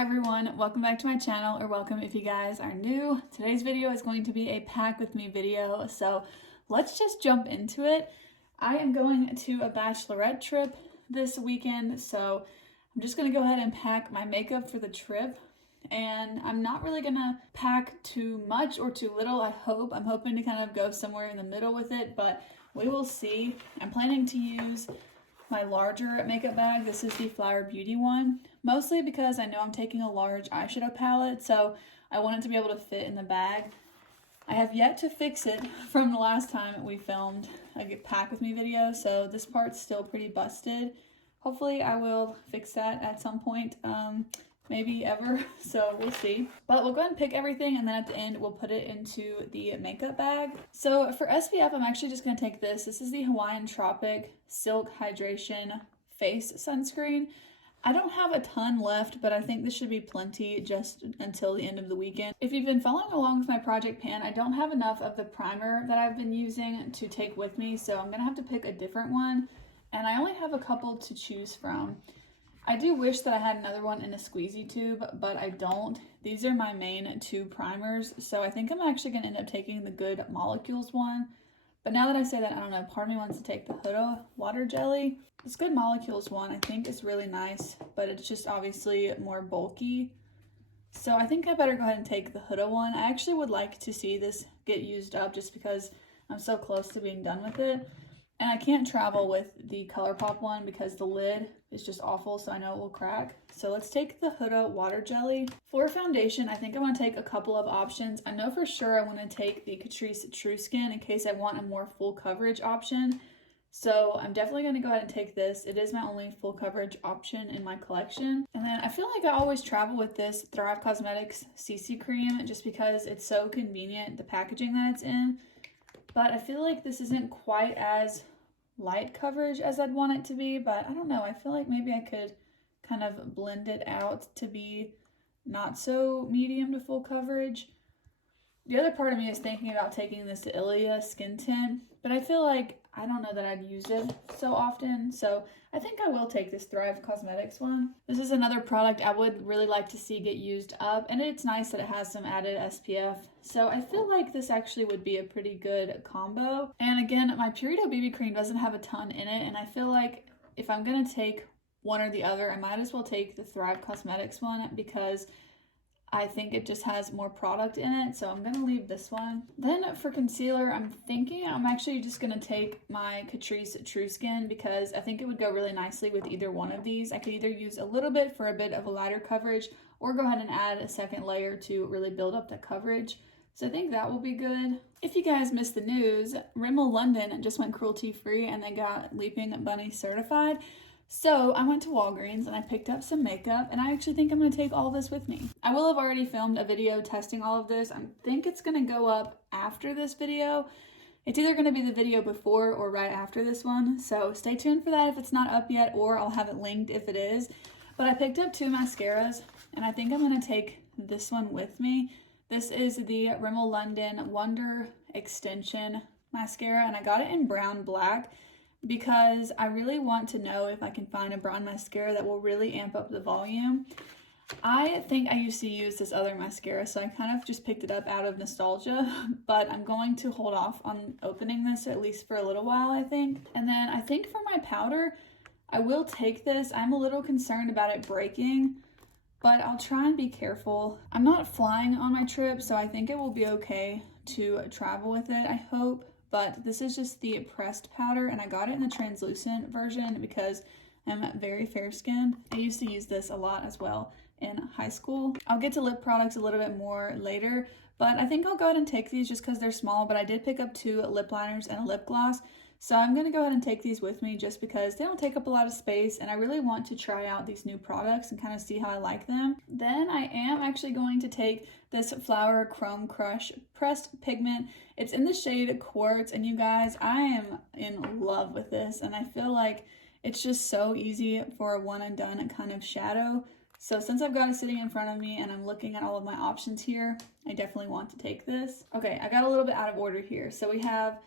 Hi everyone, welcome back to my channel, or welcome if you guys are new. Today's video is going to be a pack with me video, so let's just jump into it. I am going to a bachelorette trip this weekend, so I'm just going to go ahead and pack my makeup for the trip. And I'm not really gonna pack too much or too little, I hope. I'm hoping to kind of go somewhere in the middle with it, but we will see. I'm planning to use my larger makeup bag. This is the Flower Beauty one, mostly because I know I'm taking a large eyeshadow palette, so I want it to be able to fit in the bag. I have yet to fix it from the last time we filmed a pack with me video, so this part's still pretty busted. Hopefully I will fix that at some point, maybe ever, so we'll see. But we'll go ahead and pick everything, and then at the end we'll put it into the makeup bag. So for SPF, I'm actually just going to take this. This is the Hawaiian Tropic Silk Hydration Face Sunscreen. I don't have a ton left, but I think this should be plenty just until the end of the weekend. If you've been following along with my project pan, I don't have enough of the primer that I've been using to take with me, so I'm going to have to pick a different one, and I only have a couple to choose from. I do wish that I had another one in a squeezy tube, but I don't. These are my main two primers, so I think I'm actually going to end up taking the Good Molecules one. But now that I say that, I don't know, part of me wants to take the Huda Water Jelly. This Good Molecules one I think is really nice, but it's just obviously more bulky. So I think I better go ahead and take the Huda one. I actually would like to see this get used up just because I'm so close to being done with it. And I can't travel with the ColourPop one because the lid is just awful, so I know it will crack. So let's take the Huda Water Jelly. For foundation, I think I want to take a couple of options. I know for sure I want to take the Catrice True Skin in case I want a more full coverage option. So I'm definitely going to go ahead and take this. It is my only full coverage option in my collection. And then I feel like I always travel with this Thrive Cosmetics CC Cream just because it's so convenient, the packaging that it's in. But I feel like this isn't quite as light coverage as I'd want it to be, but I don't know. I feel like maybe I could kind of blend it out to be not so medium to full coverage. The other part of me is thinking about taking this to Ilia Skin Tint, but I feel like I don't know that I'd use it so often, so I think I will take this Thrive Cosmetics one. This is another product I would really like to see get used up, and it's nice that it has some added SPF, so I feel like this actually would be a pretty good combo. And again, my Purito BB cream doesn't have a ton in it, and I feel like if I'm gonna take one or the other, I might as well take the Thrive Cosmetics one because I think it just has more product in it, so I'm going to leave this one. Then for concealer, I'm thinking I'm actually just going to take my Catrice True Skin because I think it would go really nicely with either one of these. I could either use a little bit for a bit of a lighter coverage or go ahead and add a second layer to really build up the coverage. So I think that will be good. If you guys missed the news, Rimmel London just went cruelty-free and they got Leaping Bunny certified. So I went to Walgreens and I picked up some makeup, and I actually think I'm going to take all this with me. I will have already filmed a video testing all of this. I think it's going to go up after this video. It's either going to be the video before or right after this one, so stay tuned for that if it's not up yet, or I'll have it linked if it is. But I picked up two mascaras, and I think I'm going to take this one with me. This is the Rimmel London Wonder Extension mascara, and I got it in brown black because I really want to know if I can find a brown mascara that will really amp up the volume. I think I used to use this other mascara, so I kind of just picked it up out of nostalgia, but I'm going to hold off on opening this at least for a little while, I think. And then I think for my powder, I will take this. I'm a little concerned about it breaking, but I'll try and be careful. I'm not flying on my trip, so I think it will be okay to travel with it, I hope. But this is just the pressed powder, and I got it in the translucent version because I'm very fair-skinned. I used to use this a lot as well in high school. I'll get to lip products a little bit more later, but I think I'll go ahead and take these just because they're small, but I did pick up two lip liners and a lip gloss. So I'm going to go ahead and take these with me just because they don't take up a lot of space, and I really want to try out these new products and kind of see how I like them. Then I am actually going to take this Flower Chrome Crush Pressed Pigment. It's in the shade Quartz, and you guys, I am in love with this, and I feel like it's just so easy for a one and done kind of shadow. So since I've got it sitting in front of me and I'm looking at all of my options here, I definitely want to take this. Okay, I got a little bit out of order here. So we have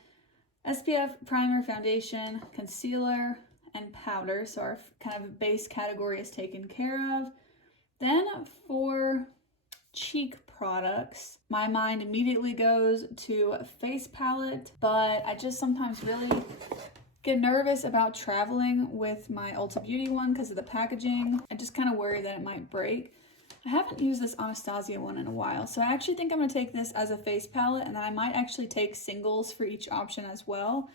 SPF, primer, foundation, concealer, and powder. So our kind of base category is taken care of. Then for cheek products, my mind immediately goes to a face palette, but I just sometimes really get nervous about traveling with my Ulta Beauty one because of the packaging. I just kind of worry that it might break. I haven't used this Anastasia one in a while, so I actually think I'm going to take this as a face palette, and then I might actually take singles for each option as well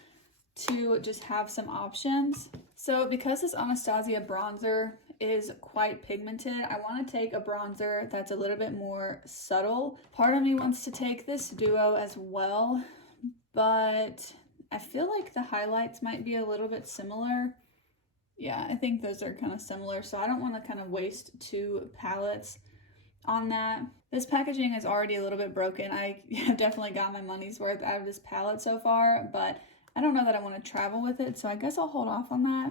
to just have some options. So because this Anastasia bronzer is quite pigmented, I want to take a bronzer that's a little bit more subtle. Part of me wants to take this duo as well, but I feel like the highlights might be a little bit similar. Yeah, I think those are kind of similar, so I don't want to kind of waste two palettes on that. This packaging is already a little bit broken. I have definitely got my money's worth out of this palette so far, but I don't know that I want to travel with it, so I guess I'll hold off on that.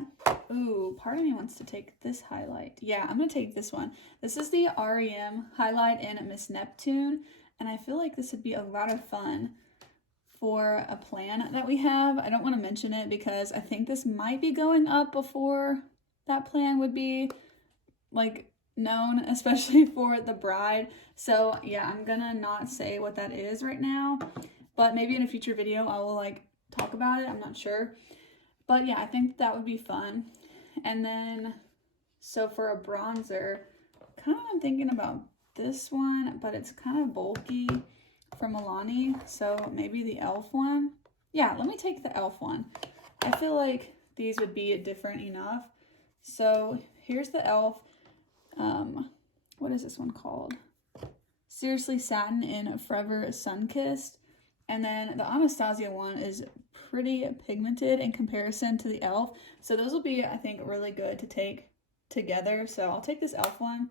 Ooh, part of me wants to take this highlight. Yeah, I'm going to take this one. This is the REM highlight in Miss Neptune, and I feel like this would be a lot of fun for a plan that we have. I don't want to mention it because I think this might be going up before that plan would be like known, especially for the bride. So yeah, I'm gonna not say what that is right now, but maybe in a future video I will like talk about it. I'm not sure, but yeah, I think that would be fun. And then so for a bronzer, kind of I'm thinking about this one, but it's kind of bulky from Milani, so maybe the e.l.f. one. Yeah, let me take the e.l.f. one. I feel like these would be different enough. So here's the e.l.f. What is this one called? Seriously Satin in Forever Sunkissed. And then the Anastasia one is pretty pigmented in comparison to the e.l.f. So those will be, I think, really good to take together. So I'll take this e.l.f. one.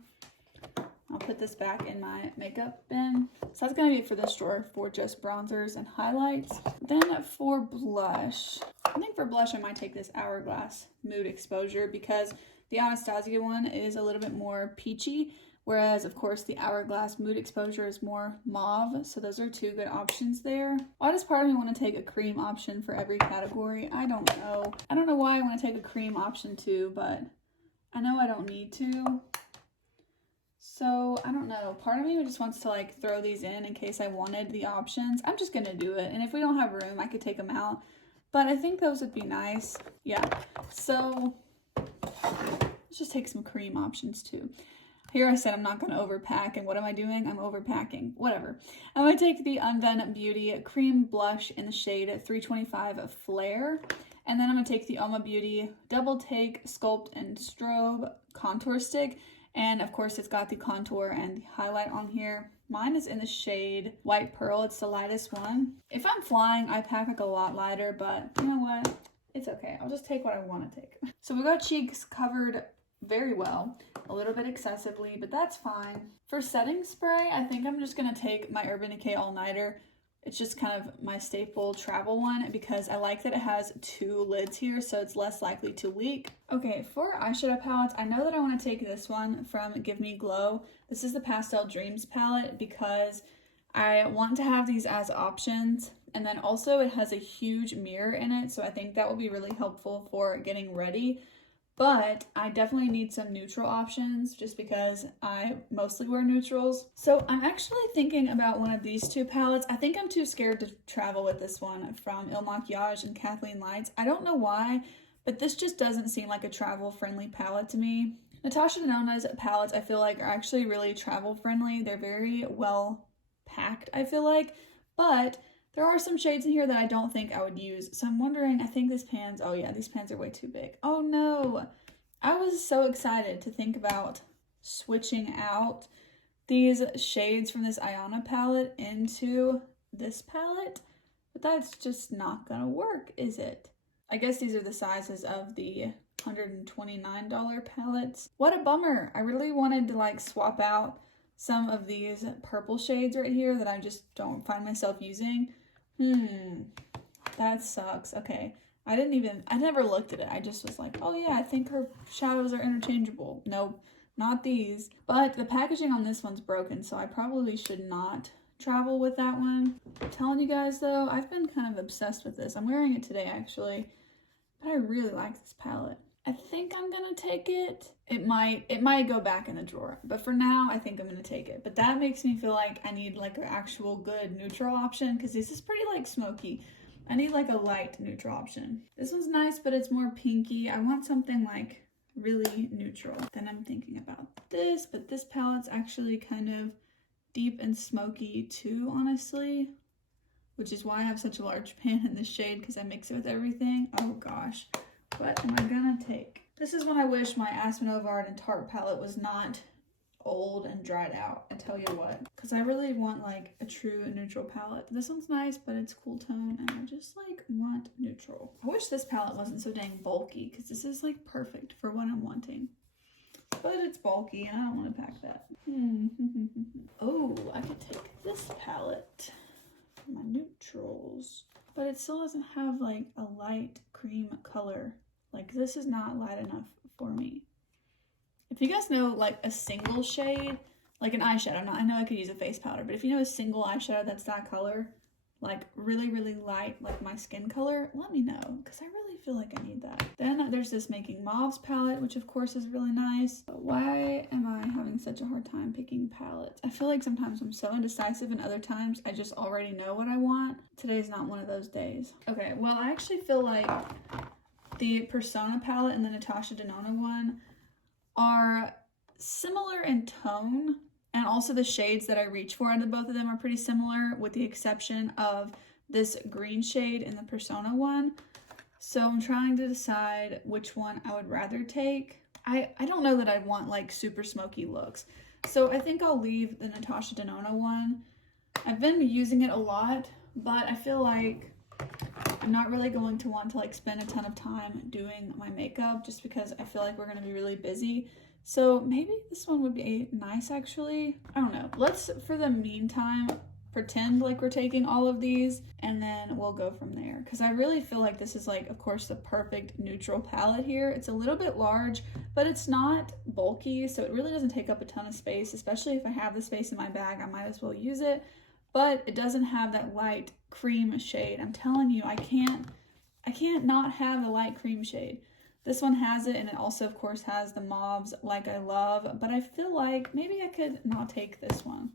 I'll put this back in my makeup bin. So that's going to be it for this drawer for just bronzers and highlights. Then for blush, I think for blush I might take this Hourglass Mood Exposure because the Anastasia one is a little bit more peachy, whereas of course the Hourglass Mood Exposure is more mauve. So those are two good options there. Why does part of me want to take a cream option for every category? I don't know. I don't know why I want to take a cream option too, but I know I don't need to. So I don't know, part of me just wants to like throw these in case I wanted the options. I'm just gonna do it, and if we don't have room I could take them out, but I think those would be nice. Yeah, so let's just take some cream options too. Here I said I'm not gonna overpack, and what am I doing? I'm overpacking. Whatever. I'm gonna take the Unven Beauty Cream Blush in the shade 325 Flare, and then I'm gonna take the Oma Beauty Double Take Sculpt and Strobe Contour Stick. And of course it's got the contour and the highlight on here. Mine is in the shade White Pearl. It's the lightest one. If I'm flying, I pack like a lot lighter, but you know what? It's okay. I'll just take what I want to take. So we got cheeks covered very well, a little bit excessively, but that's fine. For setting spray, I think I'm just going to take my Urban Decay All Nighter. It's just kind of my staple travel one because I like that it has two lids here, so it's less likely to leak. Okay, for eyeshadow palettes, I know that I want to take this one from Give Me Glow. This is the Pastel Dreams palette because I want to have these as options. And then also it has a huge mirror in it, so I think that will be really helpful for getting ready. But I definitely need some neutral options just because I mostly wear neutrals. So I'm actually thinking about one of these two palettes. I think I'm too scared to travel with this one from Il Makiage and Kathleen Lights. I don't know why, but this just doesn't seem like a travel friendly palette to me. Natasha Denona's palettes I feel like are actually really travel friendly. They're very well packed, I feel like, but there are some shades in here that I don't think I would use. So I'm wondering, I think these pans, oh yeah, these pans are way too big. Oh no. I was so excited to think about switching out these shades from this Ayana palette into this palette, but that's just not gonna work, is it? I guess these are the sizes of the $129 palettes. What a bummer. I really wanted to like swap out some of these purple shades right here that I just don't find myself using. That sucks. Okay. I never looked at it. I just was like, oh yeah, I think her shadows are interchangeable. Nope, not these. But the packaging on this one's broken, so I probably should not travel with that one. I'm telling you guys though, I've been kind of obsessed with this. I'm wearing it today actually, but I really like this palette. I think I'm gonna take it. It might go back in the drawer, but for now I think I'm gonna take it. But that makes me feel like I need like an actual good neutral option, because this is pretty like smoky. I need like a light neutral option. This one's nice, but it's more pinky. I want something like really neutral. Then I'm thinking about this, but this palette's actually kind of deep and smoky too, honestly, which is why I have such a large pan in this shade, because I mix it with everything. Oh gosh, what am I gonna take? This is when I wish my Aspen Ovard and Tarte palette was not old and dried out, I tell you what, because I really want like a true neutral palette. This one's nice, but it's cool tone, and I just like want neutral. I wish this palette wasn't so dang bulky, because this is like perfect for what I'm wanting. But it's bulky and I don't want to pack that. Oh, I could take this palette for my neutrals, but it still doesn't have like a light cream color. Like, this is not light enough for me. If you guys know like a single shade, like an eyeshadow, I know I could use a face powder, but if you know a single eyeshadow that's that color, like really, really light, like my skin color, let me know, because I really feel like I need that. Then there's this Making Mauves palette, which of course is really nice. But why am I having such a hard time picking palettes? I feel like sometimes I'm so indecisive, and other times I just already know what I want. Today's not one of those days. Okay, well, I actually feel like the Persona palette and the Natasha Denona one are similar in tone, and also the shades that I reach for out of both of them are pretty similar, with the exception of this green shade in the Persona one. So I'm trying to decide which one I would rather take. I don't know that I want like super smoky looks, so I think I'll leave the Natasha Denona one. I've been using it a lot, but I feel like I'm not really going to want to like spend a ton of time doing my makeup, just because I feel like we're going to be really busy. So maybe this one would be nice, actually. I don't know. Let's, for the meantime, pretend like we're taking all of these, and then we'll go from there. Because I really feel like this is like, of course, the perfect neutral palette here. It's a little bit large, but it's not bulky, so it really doesn't take up a ton of space. Especially if I have the space in my bag, I might as well use it. But it doesn't have that light cream shade. I'm telling you, I can't not have the light cream shade. This one has it, and it also, of course, has the mauves like I love, but I feel like maybe I could not take this one.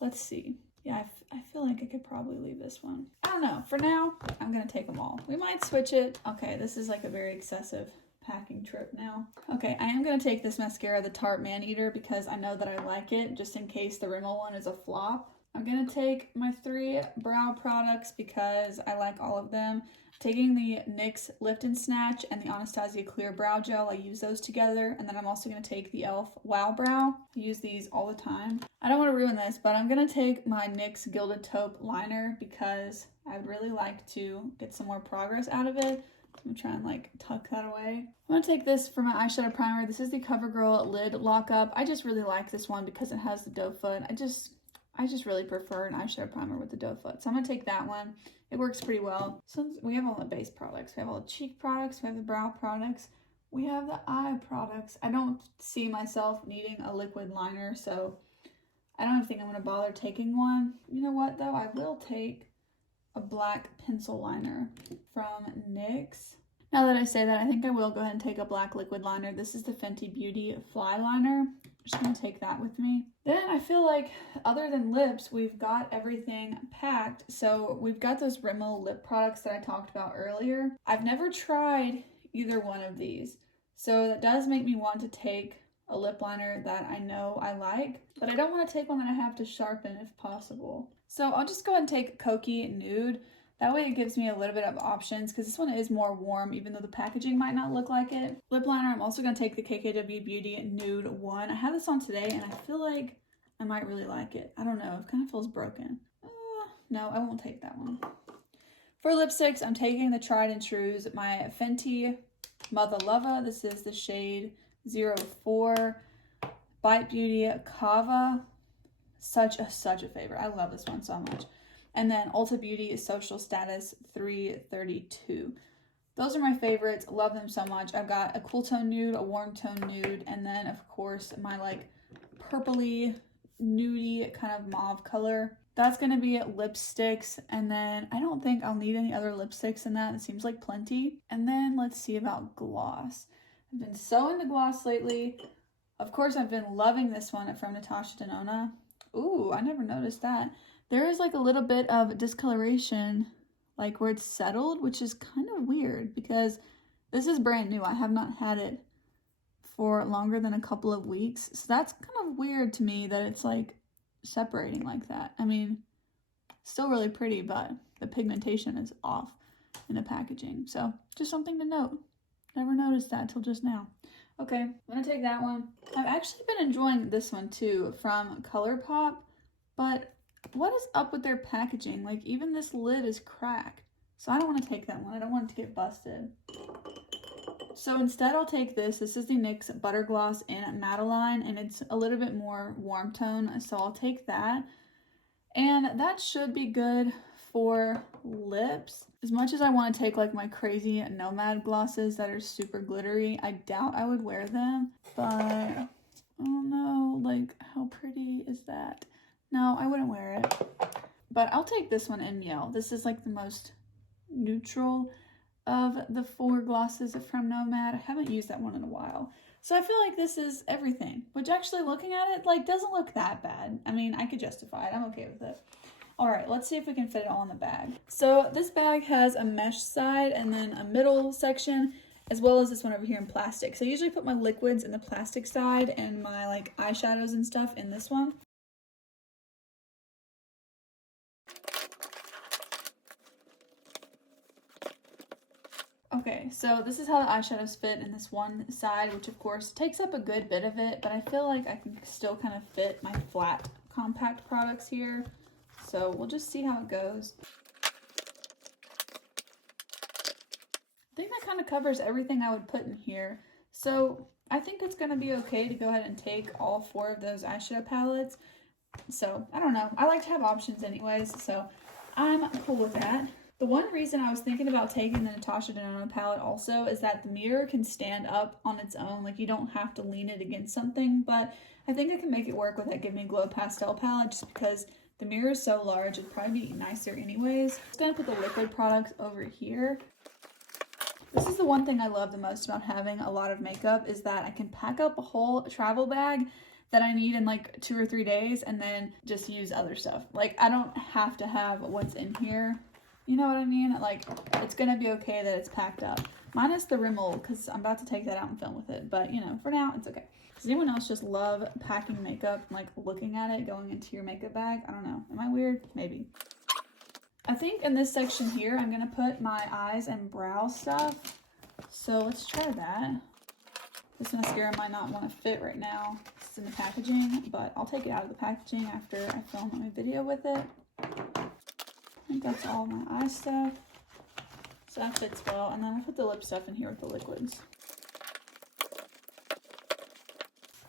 Let's see. Yeah, I feel like I could probably leave this one. I don't know. For now, I'm going to take them all. We might switch it. Okay, this is like a very excessive packing trip now. Okay, I am going to take this mascara, the Tarte Maneater, because I know that I like it, just in case the Rimmel one is a flop. I'm going to take my 3 brow products because I like all of them. Taking the NYX Lift and Snatch and the Anastasia Clear Brow Gel. I use those together. And then I'm also going to take the e.l.f. Wow Brow. I use these all the time. I don't want to ruin this, but I'm going to take my NYX Gilded Taupe Liner because I would really like to get some more progress out of it. I'm going to try and like tuck that away. I'm going to take this for my eyeshadow primer. This is the CoverGirl Lid Lockup. I just really like this one because it has the doe foot. I just really prefer an eyeshadow primer with the doe foot. So I'm going to take that one. It works pretty well. So we have all the base products. We have all the cheek products. We have the brow products. We have the eye products. I don't see myself needing a liquid liner, so I don't even think I'm going to bother taking one. You know what, though? I will take a black pencil liner from NYX. Now that I say that, I think I will go ahead and take a black liquid liner. This is the Fenty Beauty Fly Liner. I'm just going to take that with me. Then I feel like, other than lips, we've got everything packed. So we've got those Rimmel lip products that I talked about earlier. I've never tried either one of these, so that does make me want to take a lip liner that I know I like, but I don't want to take one that I have to sharpen if possible. So I'll just go ahead and take Cokie Nude. That way it gives me a little bit of options, because this one is more warm, even though the packaging might not look like it. Lip liner, I'm also going to take the KKW Beauty Nude 1. I have this on today, and I feel like I might really like it. I don't know. It kind of feels broken. No, I won't take that one. For lipsticks, I'm taking the tried and trues. My Fenty Mother Lover. This is the shade 04. Bite Beauty Kava. Such a favorite. I love this one so much. And then Ulta Beauty Social Status 332. Those are my favorites. Love them so much. I've got a cool tone nude, a warm tone nude, and then of course my like purpley, nudie kind of mauve color. That's going to be lipsticks, and then I don't think I'll need any other lipsticks in that. It seems like plenty. And then let's see about gloss. I've been so into gloss lately. Of course, I've been loving this one from Natasha Denona. Ooh, I never noticed that. There is like a little bit of discoloration, like where it's settled, which is kind of weird because this is brand new. I have not had it for longer than a couple of weeks. So that's kind of weird to me that it's like separating like that. I mean, still really pretty, but the pigmentation is off in the packaging. So just something to note. Never noticed that till just now. Okay, I'm gonna take that one. I've actually been enjoying this one too from ColourPop, but what is up with their packaging? Like even this lid is cracked. So I don't want to take that one. I don't want it to get busted. So instead I'll take this. This is the NYX Butter Gloss in Madeline, and it's a little bit more warm tone. So I'll take that. And that should be good for lips. As much as I want to take like my crazy Nomad glosses that are super glittery, I doubt I would wear them. But I don't know, like how pretty is that? No, I wouldn't wear it. But I'll take this one in Miel. This is like the most neutral of the 4 glosses from Nomad. I haven't used that one in a while. So I feel like this is everything, which actually looking at it, like doesn't look that bad. I mean, I could justify it. I'm okay with it. All right, let's see if we can fit it all in the bag. So this bag has a mesh side and then a middle section, as well as this one over here in plastic. So I usually put my liquids in the plastic side and my like eyeshadows and stuff in this one. Okay, so this is how the eyeshadows fit in this one side, which of course takes up a good bit of it, but I feel like I can still kind of fit my flat compact products here. So we'll just see how it goes. I think that kind of covers everything I would put in here. So I think it's going to be okay to go ahead and take all 4 of those eyeshadow palettes. So I don't know. I like to have options anyways, so I'm cool with that. The one reason I was thinking about taking the Natasha Denona palette also is that the mirror can stand up on its own. Like you don't have to lean it against something, but I think I can make it work with that Give Me Glow pastel palette just because the mirror is so large. It'd probably be nicer anyways. I'm just gonna put the liquid products over here. This is the one thing I love the most about having a lot of makeup is that I can pack up a whole travel bag that I need in like 2 or 3 days and then just use other stuff. Like I don't have to have what's in here. You know what I mean? Like it's gonna be okay that it's packed up. Minus the Rimmel because I'm about to take that out and film with it. But you know, for now it's okay. Does anyone else just love packing makeup, like looking at it going into your makeup bag? I don't know. Am I weird? Maybe. I think in this section here, I'm going to put my eyes and brow stuff. So let's try that. This mascara might not want to fit right now. It's in the packaging, but I'll take it out of the packaging after I film my video with it. I think that's all my eye stuff. So that fits well. And then I'll put the lip stuff in here with the liquids.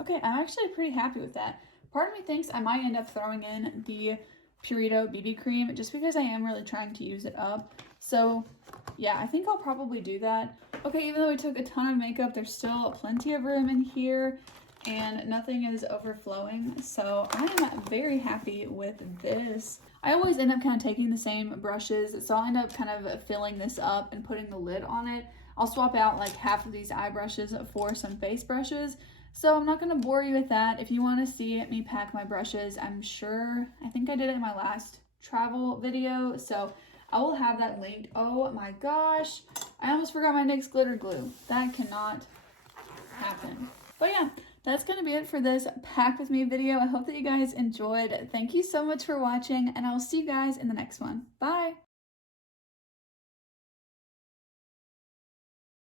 Okay, I'm actually pretty happy with that. Part of me thinks I might end up throwing in the Purito BB cream just because I am really trying to use it up. So yeah, I think I'll probably do that. Okay, even though we took a ton of makeup, there's still plenty of room in here and nothing is overflowing. So I am very happy with this. I always end up kind of taking the same brushes, so I'll end up kind of filling this up and putting the lid on it. I'll swap out like half of these eye brushes for some face brushes. So I'm not going to bore you with that. If you want to see me pack my brushes, I think I did it in my last travel video. So I will have that linked. Oh my gosh. I almost forgot my NYX glitter glue. That cannot happen. But yeah, that's going to be it for this pack with me video. I hope that you guys enjoyed. Thank you so much for watching, and I will see you guys in the next one. Bye.